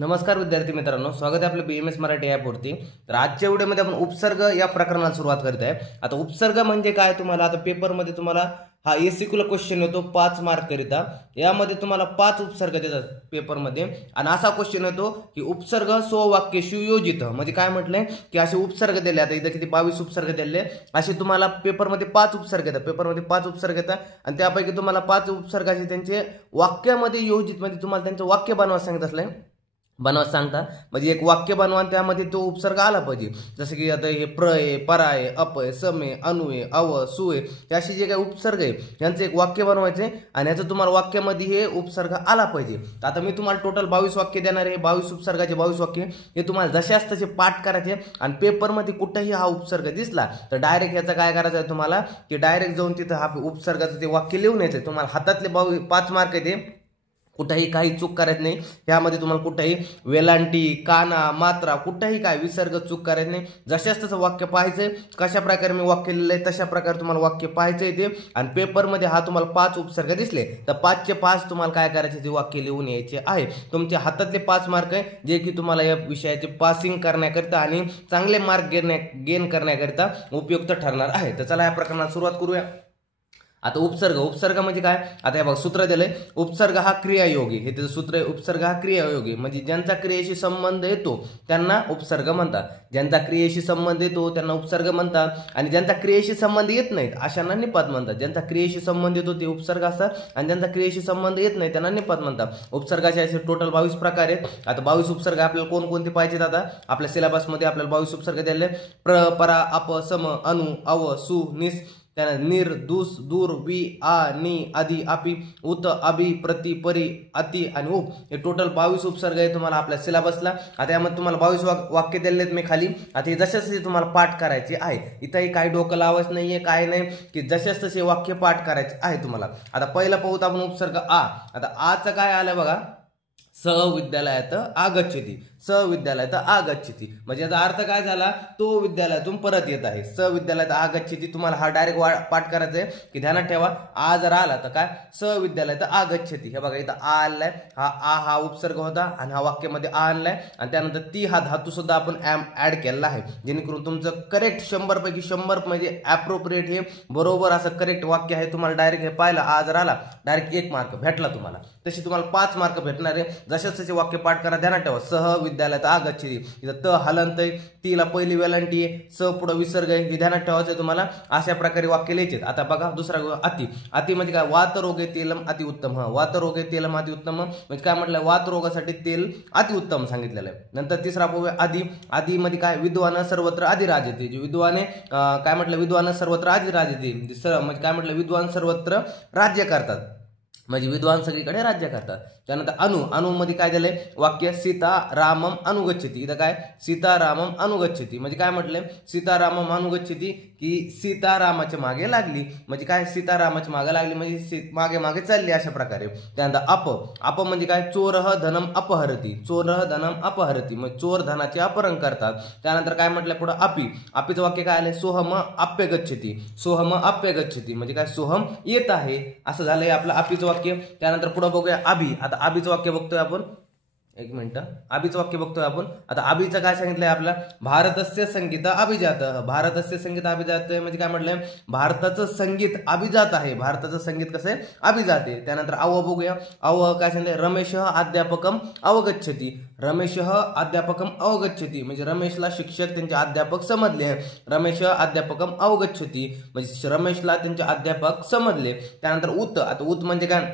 नमस्कार विद्यार्थी मित्रांनो, स्वागत आहे आपल्या BMS मराठी ॲपवरती। तर आजच्या व्हिडिओमध्ये आपण उपसर्ग या प्रकरणाला सुरुवात करत आहे। आता उपसर्ग म्हणजे काय, तुम्हाला आता पेपरमध्ये तुम्हाला हा एसीक्यूला क्वेश्चन येतो 5 मार्क करिता। यामध्ये तुम्हाला 5 उपसर्ग देतात पेपरमध्ये आणि असा क्वेश्चन येतो की उपसर्ग स्ववाक्य सुयोजित, म्हणजे काय म्हटलंय की असे उपसर्ग दिले। आता इथे किती 22 उपसर्ग दिले, असे तुम्हाला पेपरमध्ये 5 उपसर्ग येतात। पेपरमध्ये 5 उपसर्ग येतात आणि त्यापैकी तुम्हाला 5 उपसर्गाचे त्यांचे वाक्यामध्ये योजित, म्हणजे तुम्हाला त्यांचं वाक्य बनवायला सांगितलं असलंय, बनवायला सांगता म्हणजे एक वाक्य बनवा आणि त्यामध्ये तो उपसर्ग आला पाहिजे। जसं की आता हे प्र आहे, परा आहे, अप आहे, सम आहे, अनु आहे, अव, सु आहे, हे अशी जे काही उपसर्ग आहे यांचं एक वाक्य बनवायचे आणि याचं तुम्हाला वाक्यामध्ये हे उपसर्ग आला पाहिजे। तर आता मी तुम्हाला टोटल 22 वाक्य देणार आहे। 22 उपसर्गाचे 22 वाक्य हे तुम्हाला जसे असते पाठ करायचे आणि पेपरमध्ये कुठेही हा उपसर्ग दिसला तर डायरेक्ट याचा काय करायचं आहे तुम्हाला, की डायरेक्ट जाऊन तिथं हा उपसर्गाचं ते वाक्य लिहून यायचं। तुम्हाला हातातले 5 मार्क आहे ते, कुठेही काही चूक करायचं नाही। त्यामध्ये तुम्हाला कुठेही वेलांटी, काना, मात्रा, कुठेही काय विसर्ग चूक करायचं नाही। जशाच तसं वाक्य पाहायचंय, कशा प्रकारे मी वाक्य लिहिलंय तशा प्रकारे तुम्हाला वाक्य पाहायचंय ते। आणि पेपरमध्ये हा तुम्हाला 5 उपसर्ग दिसले तर 5चे 5 तुम्हाला काय करायचे, ते वाक्य लिहून यायचे आहे। तुमचे हातातले 5 मार्क आहे जे की तुम्हाला या विषयाचे पासिंग करण्याकरिता आणि चांगले मार्क गेन करण्याकरिता उपयुक्त ठरणार आहे। तर चला या प्रकरणाला सुरुवात करूया। आता उपसर्ग म्हणजे काय, आता हे बघा सूत्र दिलंय, उपसर्ग हा क्रियायोगी, हे त्याचं सूत्र आहे। उपसर्ग हा क्रियायोगी म्हणजे ज्यांचा क्रियेशी संबंध येतो त्यांना उपसर्ग म्हणतात। ज्यांचा क्रियेशी संबंध येतो त्यांना उपसर्ग म्हणतात आणि ज्यांचा क्रियेशी संबंध येत नाहीत अशांना निपात म्हणतात। ज्यांचा क्रियेशी संबंध येतो ते उपसर्ग असतात आणि ज्यांचा क्रियेशी संबंध येत नाही त्यांना निपात म्हणतात। उपसर्गाचे असे टोटल 22 प्रकार आहेत। आता 22 उपसर्ग आपल्याला कोणकोणते पाहिजेत, आता आपल्या सिलेबसमध्ये आपल्याला 22 उपसर्ग दिले, प्र, परा, अप, सम, अनु, अव, सु, निस, निर, दुस, दूर, वि, आ, नि, आदि, आपी, उत, अभि, प्रति, परी, अति आणि उप, हे टोटल 22 उपसर्ग आहे तुम्हाला आपल्या सिलेबसला। आता यामध्ये तुम्हाला 22 वाक्य दिलेत मी खाली। आता हे जसे तुम्हाला पाठ करायचे आहे, इथंही काही डोकं लावायचं नाहीये, काय नाही, की जसेच तसे वाक्य पाठ करायचे आहे तुम्हाला। आता पहिला पाहूत आपण उपसर्ग आ। आता आचं काय आलं बघा, स विद्यालयात आगच्छति, स विद्यालयात आगच्छति, म्हणजे याचा अर्थ काय झाला, तो विद्यालयातून परत येत आहे। स विद्यालयात आगच्छति तुम्हाला हा डायरेक्ट पाठ करायचा आहे, की ध्यानात ठेवा आ जर आला तर काय, स विद्यालयात आगच्छति, हे बघा इथं आ आणलाय, हा उपसर्ग होता आणि हा वाक्यामध्ये आ आणलाय आणि त्यानंतर ती हा धातू सुद्धा आपण ऍड केलेला आहे, जेणेकरून तुमचं करेक्ट 100 पैकी 100 म्हणजे ॲप्रोप्रिएट हे बरोबर असं करेक्ट वाक्य आहे। तुम्हाला डायरेक्ट हे पाहिलं आ जर आला डायरेक्ट 1 मार्क भेटला तुम्हाला, तशी तुम्हाला 5 मार्क भेटणार आहे। जशाच तसे वाक्य पाठ करा, ध्यानात ठेवा। सह विद्यालयात आगच्छति, इथं त हलंत आहे, तीला पहिली वेलांटी आहे, स पुढे विसर्ग आहे, हे ध्यानात ठेवायचं तुम्हाला। अशा प्रकारे वाक्य लिहायचे। आता बघा दुसरा अति, अति म्हणजे काय, वातरोगे तेलम अतिउत्तम, वातरोगे तेलम अतिउत्तम म्हणजे काय म्हटलं, वातरोगासाठी तेल अतिउत्तम सांगितलेलं आहे। नंतर तिसरा पाहूया आदि, आदि मध्ये काय, विद्वान सर्वत्र अधिराजते, जे विद्वाने काय म्हटलं, विद्वान सर्वत्र अधिराजते म्हणजे काय म्हटलं, विद्वान सर्वत्र राज्य करतात, म्हणजे विद्वान सगळीकडे राज्य करतात। त्यानंतर अनु, अनु मध्ये काय झालंय वाक्य, सीता रामम अनुगच्छति, इथं काय, सीता रामम अनुगच्छति म्हणजे काय म्हटलंय, सीता रामम अनुगच्छति, की सीता रामाच्या मागे लागली, म्हणजे काय, सीता रामाच्या मागे लागली म्हणजे मागे मागे चालली अशा प्रकारे। त्यानंतर अप, अप म्हणजे काय, चोरह धनम अपहरती, चोरह धनम अपहरती म्हणजे चोर धनाचे अपहरण करतात। त्यानंतर काय म्हटलंय पुढे अपी, अपीचं वाक्य काय आलंय, सोहम आप्य गच्छति, सोहम आप्य गच्छति म्हणजे काय, सोहम येत आहे असं झालंय आपलं अपीचं वाक्य। त्यानंतर पुढे बघूया अभि। आता अभिचं वाक्य बघतोय आपण, एक मिनिट, अभिचं वाक्य बघतोय आपण। आता अभिचं काय सांगितलंय आपलं, भारतस्य संगीत अभिजात, भारतस्य संगीत अभिजात म्हणजे काय म्हटलंय, भारताचं संगीत अभिजात आहे, भारताचं संगीत कसं आहे, अभिजात आहे। त्यानंतर अव बघूया, अव काय सांगितलंय, रमेश अध्यापकम अवगच्छति, रमेश अध्यापकम अवगच्छति म्हणजे रमेशला शिक्षक त्यांचे अध्यापक समजले, रमेश अध्यापकम अवगच्छति म्हणजे रमेशला त्यांचे अध्यापक समजले। त्यानंतर उत, आता उत म्हणजे काय,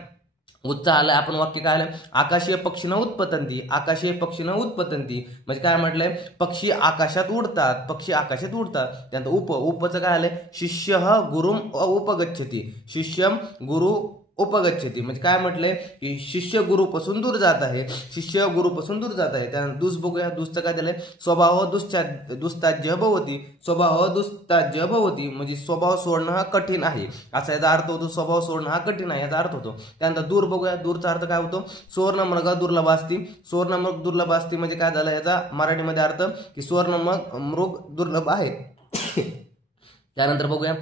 उत्साह आलाय, आपण वाक्य काय आलं, आकाशीय पक्षीनं उत्पतंती, आकाशीय पक्षीनं उत्पतंती म्हणजे काय म्हटलंय, पक्षी आकाशात उडतात, पक्षी आकाशात उडतात। त्यानंतर उप, उपचं काय आलंय, शिष्य गुरुम उपगच्छति, शिष्यम गुरु उपगच्छति म्हणजे काय म्हटलंय, की शिष्य गुरुपासून दूर जात आहे, शिष्य गुरुपासून दूर जात आहे। त्यानंतर दुस बघूया, दुसचं काय दिलंय, स्वभाव दुस्ताज्य भवती, स्वभाव दुस्ताज्य भवती म्हणजे स्वभाव सोडणं हा कठीण आहे असा याचा अर्थ होतो, स्वभाव सोडणं हा कठीण आहे याचा अर्थ होतो। त्यानंतर दूर बघूया, दूरचा अर्थ काय होतो, सुवर्ण मृग दुर्लभ असती, सुवर्ण मृग दुर्लभ असती म्हणजे काय झालं याचा मराठीमध्ये अर्थ, की सुवर्ण मृग दुर्लभ आहे। त्यानंतर बघूया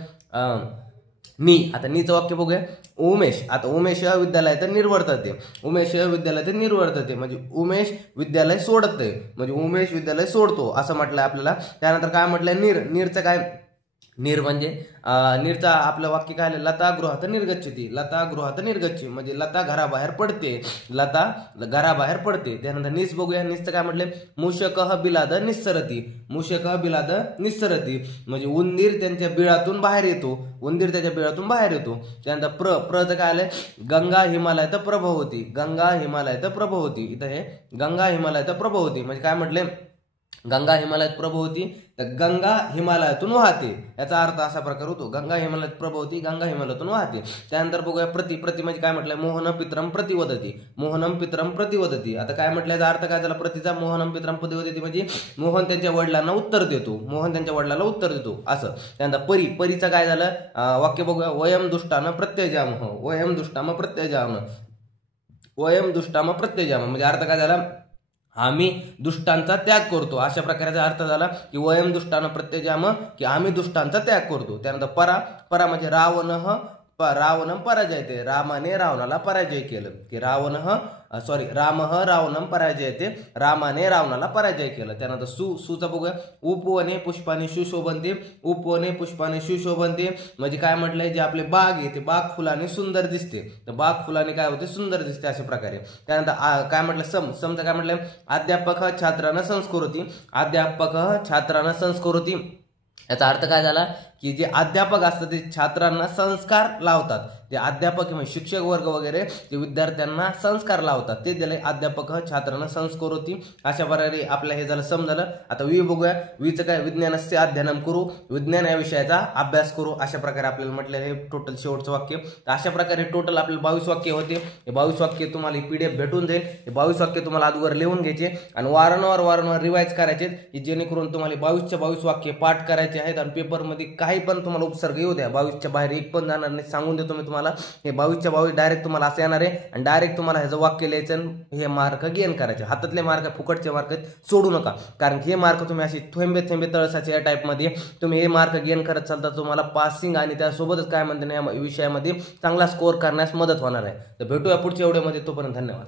नी. आता नीचं वाक्य बघूया. उमेश, आता उमेश विद्यालय तर निर्वर्तते, उमेश विद्यालय तर निर्वर्तते म्हणजे उमेश विद्यालय सोडते, म्हणजे उमेश विद्यालय सोडतो असं म्हटलंय आपल्याला. त्यानंतर काय म्हटलंय, नीर. नीरचं काय, नीर म्हणजे नीरचा आपलं वाक्य काय आलं, लता गृहात निर्गच्छती, लता गृहात निर्गच्छी म्हणजे लता घराबाहेर पडते, लता घराबाहेर पडते. त्यानंतर निस बघूया. निसचं काय म्हटलंय, मूषकः बिलाद निस्सरती, मूषकः बिलाद निस्सरती म्हणजे उंदीर त्यांच्या बिळातून बाहेर येतो, उंदीर त्याच्या बिळातून बाहेर येतो. त्यानंतर प्रचं काय आलंय, गंगा हिमालयात प्रभवती, गंगा हिमालयात प्रभवती. इथं हे गंगा हिमालयात प्रभवती म्हणजे काय म्हटलंय, गंगा हिमालयात प्रभवती, तर गंगा हिमालयातून वाहते याचा अर्थ असा प्रकार होतो. गंगा हिमालयात प्रभवती, गंगा हिमालयातून वाहते. त्यानंतर बघूया प्रति. प्रति म्हणजे काय म्हटलंय, मोहन पित्रम प्रतिवदती, मोहनम पित्रम प्रतिवदती. आता काय म्हटलं, याचा अर्थ काय झाला प्रतिचा, मोहनम पित्रम प्रतिवदती म्हणजे मोहन त्यांच्या वडिलांना उत्तर देतो, मोहन त्यांच्या वडिलांना उत्तर देतो असं. त्यानंतर परी. परीचं काय झालं वाक्य बघूया. वयम दुष्टानं प्रत्ययजाम, वयम दुष्टाम प्रत्ययजाम, वयम दुष्टाम प्रत्ययजाम म्हणजे अर्थ काय झाला, आम्ही दुष्टांचा त्याग करतो अशा प्रकारचा अर्थ झाला की वयम दुष्टानं प्रत्ययजाम की आम्ही दुष्टांचा त्याग करतो. त्यानंतर परा. परा म्हणजे रावणं पराजयते, रामाने रावणाला पराजय केलं की रामः रावणं पराजयते, रामाने रावणाला पराजय केलं. त्यानंतर सुचा बघूया. उपवने पुष्पाने सुशोभनते, उपवने पुष्पाने सुशोभनते म्हणजे काय म्हटलंय, जे आपले बाग आहे ते बाग फुलाने सुंदर दिसते, तर बाग फुलाने काय होते, सुंदर दिसते अशा प्रकारे. त्यानंतर काय म्हटलं, समचं काय म्हटलंय, अध्यापक छात्रांना संस्कृती, अध्यापक छात्रांना संस्कृती याचा अर्थ काय झाला की जे अध्यापक असतात ते छात्रांना संस्कार लावतात, ते अध्यापक म्हणजे शिक्षक वर्ग वगैरे ते विद्यार्थ्यांना संस्कार लावतात, ते दिले अध्यापक छात्रांना संस्कृती अशा प्रकारे. आपल्या हे झालं समजलं. आता वी बघूया. वीचं काय, विज्ञानस्य अध्ययन करू, विज्ञान या विषयाचा अभ्यास करू अशा प्रकारे आपल्याला म्हटलं. हे टोटल शेवटचं वाक्य. तर अशा प्रकारे टोटल आपल्याला 22 वाक्य होते. हे 22 वाक्य तुम्हाला PDF भेटून जाईल. हे 22 वाक्य तुम्हाला अगोदर लिहून घ्यायचे आणि वारंवार रिवाइज करायचे की जेणेकरून तुम्हाला 22च्या 22 वाक्य पाठ करायचे आहेत आणि पेपरमध्ये काही पण तुम्हाला उपसर्ग येऊ द्या, 22च्या बाहेर एक पण जाणार नाही, सांगून देतो मी तुम्हाला. हे 22च्या 22 डायरेक्ट तुम्हाला असं येणार आहे आणि डायरेक्ट तुम्हाला ह्याचं वाक्य लिहायचं, हे मार्क गेन करायचे. हातातले मार्क फुकटचे मार्क सोडू नका, कारण हे मार्क तुम्ही अशी थेंबे थेंबे तळसाचे या टाईपमध्ये तुम्ही हे मार्क गेन करत चालता, तुम्हाला पासिंग आणि त्यासोबतच काय म्हणते या विषयामध्ये चांगला स्कोअर करण्यास मदत होणार आहे. तर भेटूया पुढच्या व्हिडिओमध्ये, तोपर्यंत धन्यवाद.